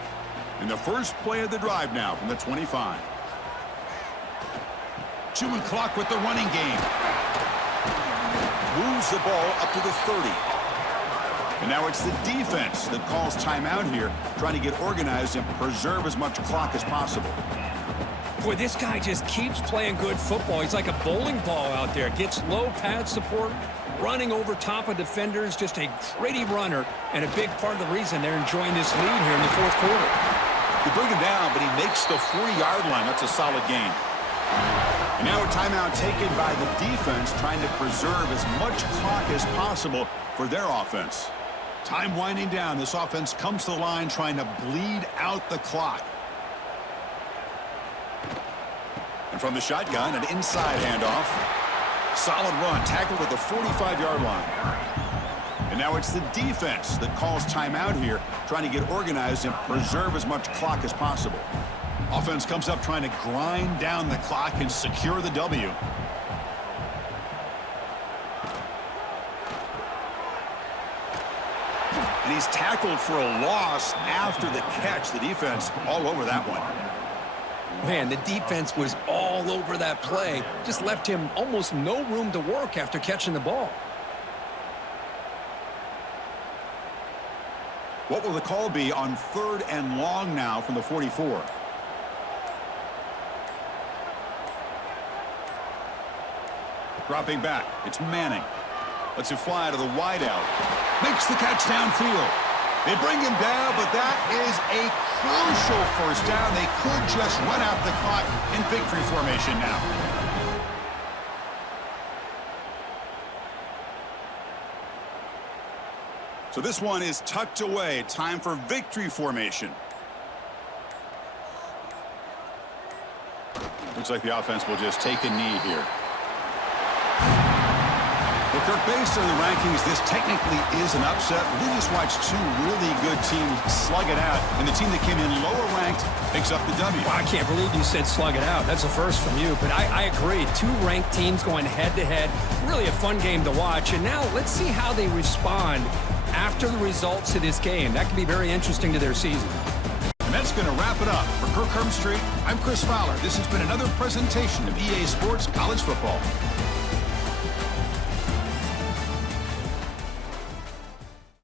And the first play of the drive now from the 25. Chewing clock with the running game. Moves the ball up to the 30. And now it's the defense that calls timeout here, trying to get organized and preserve as much clock as possible. Boy, this guy just keeps playing good football. He's like a bowling ball out there. Gets low pad support, running over top of defenders, just a gritty runner, and a big part of the reason they're enjoying this lead here in the 4th quarter. You bring him down, but he makes the 40-yard line. That's a solid gain. And now a timeout taken by the defense, trying to preserve as much clock as possible for their offense. Time winding down. This offense comes to the line trying to bleed out the clock. And from the shotgun, an inside handoff. Solid run, tackled at the 45-yard line. And now it's the defense that calls timeout here, trying to get organized and preserve as much clock as possible. Offense comes up trying to grind down the clock and secure the W. And he's tackled for a loss after the catch. The defense all over that one. Man, the defense was all over that play. Just left him almost no room to work after catching the ball. What will the call be on 3rd and long now from the 44? Dropping back. It's Manning. Lets it fly to the wideout. Makes the catch downfield. They bring him down, but that is a crucial first down. They could just run out the clock in victory formation now. So this one is tucked away. Time for victory formation. Looks like the offense will just take a knee here. Well, Kirk, based on the rankings, this technically is an upset. We just watched two really good teams slug it out, and the team that came in lower ranked picks up the W. Well, I can't believe you said slug it out. That's a first from you, but I agree. Two ranked teams going head-to-head. Really a fun game to watch, and now let's see how they respond after the results of this game. That could be very interesting to their season. And that's going to wrap it up. For Kirk Street, I'm Chris Fowler. This has been another presentation of EA Sports College Football.